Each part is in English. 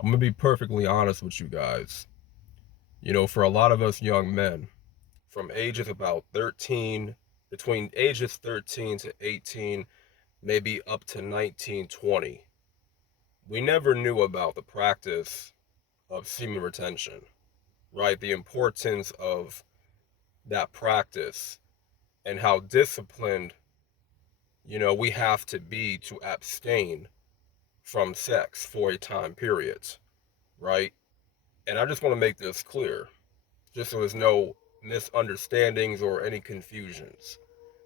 I'm gonna be perfectly honest with you guys. For a lot of us young men, from ages about 13, between ages 13 to 18, maybe up to 19, 20, we never knew about the practice of semen retention, right? The importance of that practice and how disciplined, we have to be to abstain from sex for a time period, right? And I just want to make this clear, just so there's no misunderstandings or any confusions.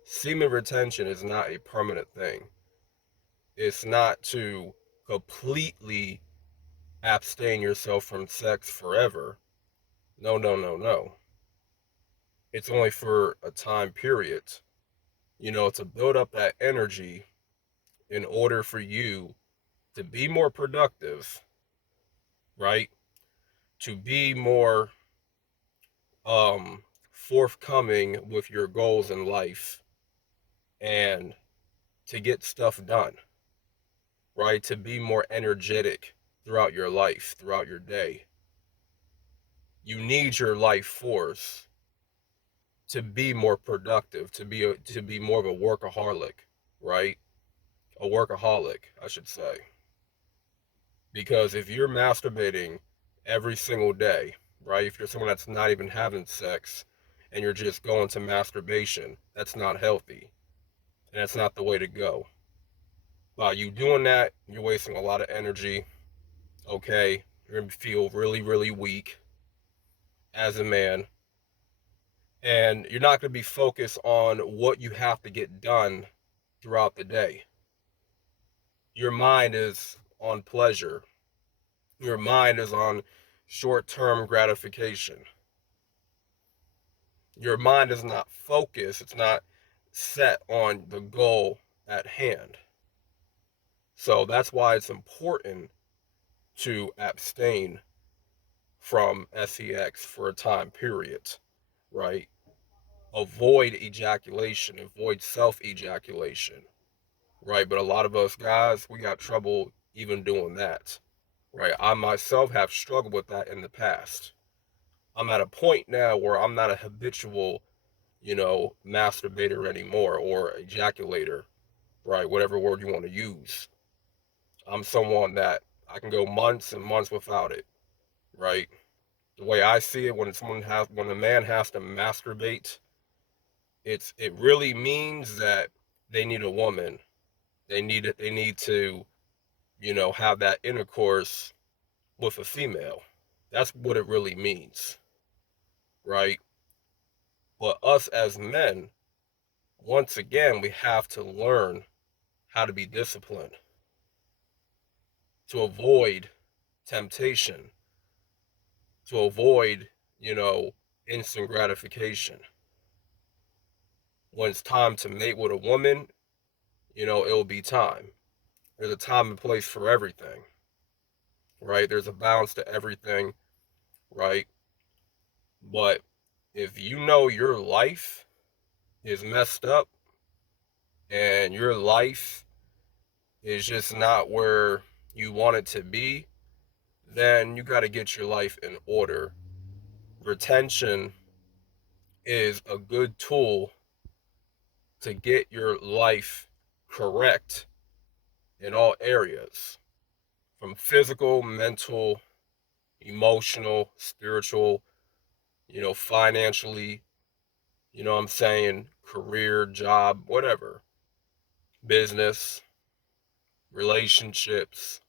Semen retention is not a permanent thing. It's not to completely abstain yourself from sex forever. No, no, no, no. It's only for a time period, to build up that energy in order for you to be more productive, right? To be more forthcoming with your goals in life and to get stuff done, right? To be more energetic throughout your life, throughout your day. You need your life force to be more productive, to be more of a workaholic, right? A workaholic, I should say. Because if you're masturbating every single day, right? If you're someone that's not even having sex and you're just going to masturbation, that's not healthy. And that's not the way to go. By you doing that, you're wasting a lot of energy, okay? You're going to feel really, really weak as a man. And you're not going to be focused on what you have to get done throughout the day. Your mind is on pleasure. Your mind is on short-term gratification. Your mind is not focused. It's not set on the goal at hand. So that's why it's important to abstain from sex for a time period, right? Avoid ejaculation, avoid self-ejaculation, right? But a lot of us guys, we got trouble even doing that, right? I myself have struggled with that in the past. I'm at a point now where I'm not a habitual, masturbator anymore or ejaculator, right? Whatever word you want to use. I'm someone that I can go months and months without it, right? The way I see it, when a man has to masturbate, it really means that they need a woman. They need to, have that intercourse with a female. That's what it really means, right? But us as men, once again, we have to learn how to be disciplined to avoid temptation, to avoid, instant gratification. When it's time to mate with a woman, it'll be time. There's a time and place for everything, right? There's a balance to everything, right? But if you know your life is messed up and your life is just not where you want it to be, then you got to get your life in order. Retention is a good tool to get your life correct in all areas, from physical, mental, emotional, spiritual, financially, what I'm saying, career, job, whatever, business, relationships,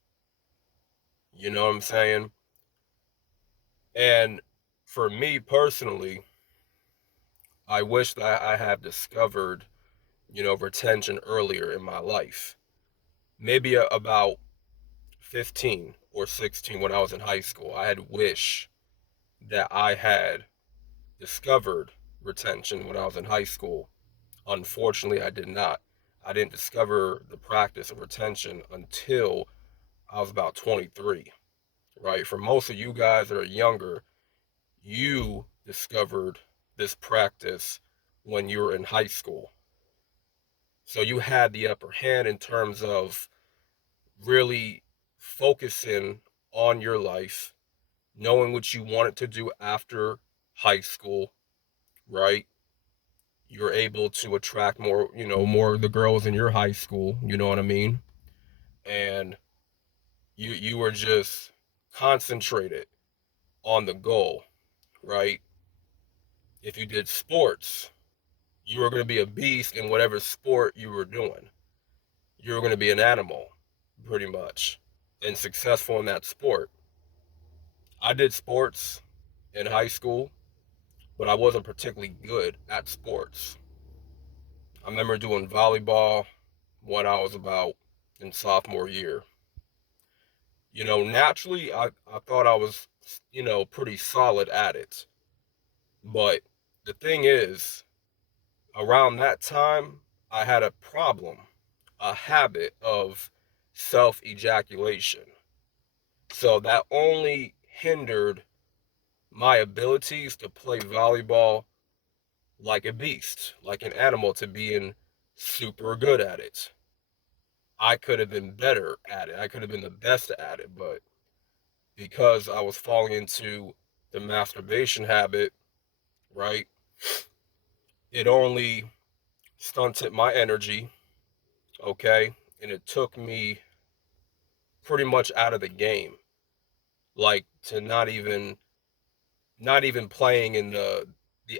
you know what I'm saying? And for me personally, I wish that I had discovered, retention earlier in my life. Maybe about 15 or 16 when I was in high school. I had wished that I had discovered retention when I was in high school. Unfortunately, I did not. I didn't discover the practice of retention until I was about 23, right? For most of you guys that are younger, you discovered this practice when you were in high school. So you had the upper hand in terms of really focusing on your life, knowing what you wanted to do after high school, right? You're able to attract more, more of the girls in your high school, you know what I mean? And you were just concentrated on the goal, right? If you did sports, you were going to be a beast in whatever sport you were doing. You were going to be an animal, pretty much, and successful in that sport. I did sports in high school, but I wasn't particularly good at sports. I remember doing volleyball when I was about in sophomore year. Naturally, I thought I was, pretty solid at it. But the thing is, around that time, I had a problem, a habit of self ejaculation. So that only hindered my abilities to play volleyball like a beast, like an animal, to being super good at it. I could have been better at it. I could have been the best at it, but because I was falling into the masturbation habit, right, it only stunted my energy, okay? And it took me pretty much out of the game, like to not even playing in the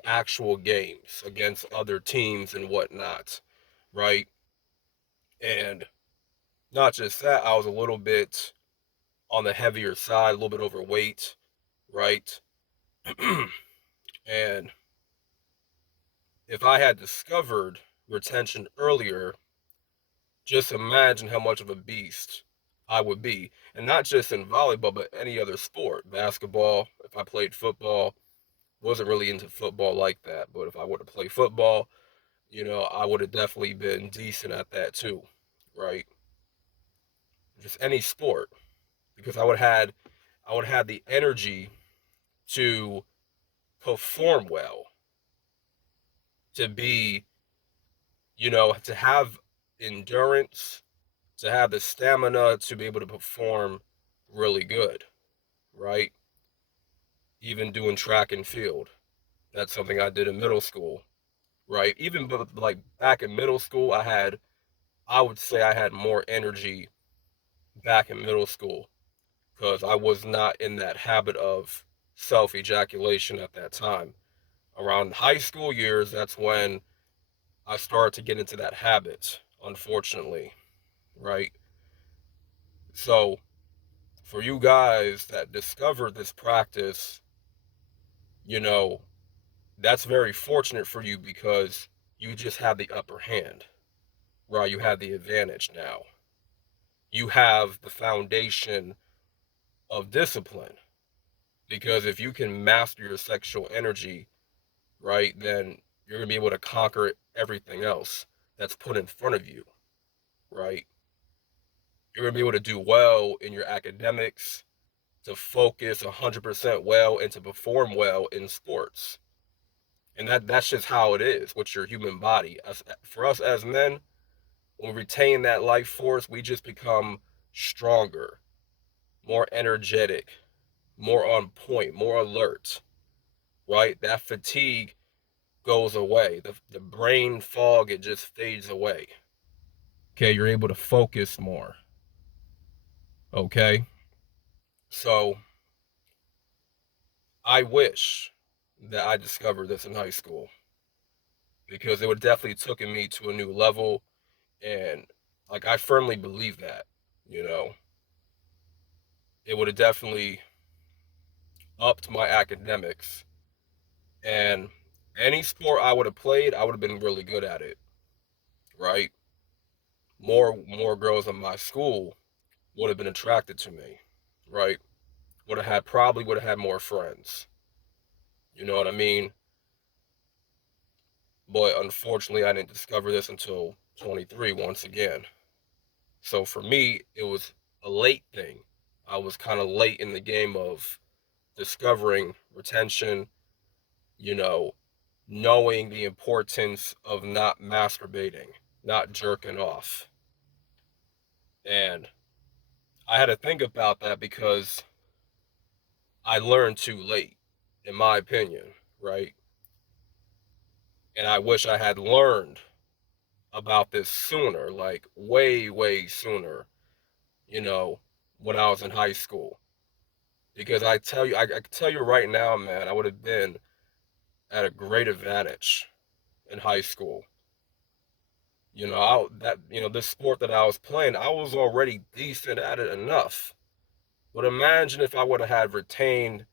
actual games against other teams and whatnot, right? And not just that, I was a little bit on the heavier side, a little bit overweight, right? And if I had discovered retention earlier, just imagine how much of a beast I would be. And not just in volleyball, but any other sport. Basketball, if I played football, wasn't really into football like that. But if I were to play football, I would have definitely been decent at that too, right? Just any sport. Because I would have the energy to perform well, to be, to have endurance, to have the stamina to be able to perform really good, right? Even doing track and field. That's something I did in middle school, right? Even like back in middle school, I would say I had more energy back in middle school because I was not in that habit of self ejaculation at that time. Around high school years, that's when I started to get into that habit, unfortunately, right? So, for you guys that discovered this practice, you know, that's very fortunate for you because you just have the upper hand, right? You have the advantage now. You have the foundation of discipline because if you can master your sexual energy, right, then you're going to be able to conquer everything else that's put in front of you, right? You're going to be able to do well in your academics, to focus 100% well, and to perform well in sports. And that's just how it is with your human body. For us as men, when we retain that life force, we just become stronger, more energetic, more on point, more alert, right? That fatigue goes away. The brain fog, it just fades away. Okay, you're able to focus more. Okay, so I wish that I discovered this in high school because it would definitely taken me to a new level, and like I firmly believe that, you know, it would have definitely upped my academics, and any sport I would have played, I would have been really good at it, right? More girls in my school would have been attracted to me, right? Would have had more friends. You know what I mean? But unfortunately, I didn't discover this until 23 once again. So for me, it was a late thing. I was kind of late in the game of discovering retention, you know, knowing the importance of not masturbating, not jerking off. And I had to think about that because I learned too late, in my opinion, right? And I wish I had learned about this sooner, like way, way sooner, you know, when I was in high school. Because I can tell you right now, man, I would have been at a great advantage in high school. This sport that I was playing, I was already decent at it enough. But imagine if I would have had retained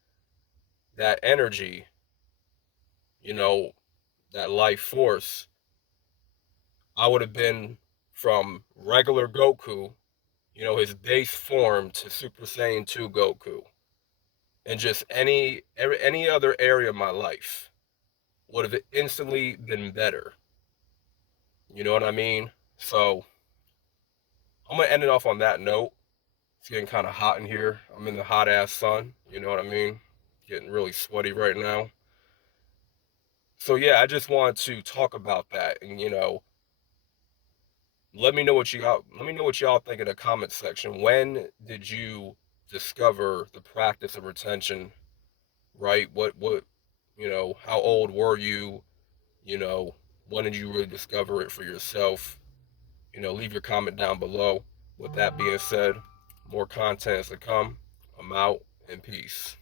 that energy, you know, that life force. I would have been from regular Goku, his base form, to Super Saiyan 2 Goku. And just any other area of my life would have instantly been better. You know what I mean? So I'm gonna end it off on that note. It's getting kind of hot in here. I'm in the hot ass sun. You know what I mean? Getting really sweaty right now. So yeah, I just wanted to talk about that, and let me know what y'all think in the comment section. When did you discover the practice of retention? Right? How old were you? You know, when did you really discover it for yourself? Leave your comment down below. With that being said, more content is to come. I'm out, and peace.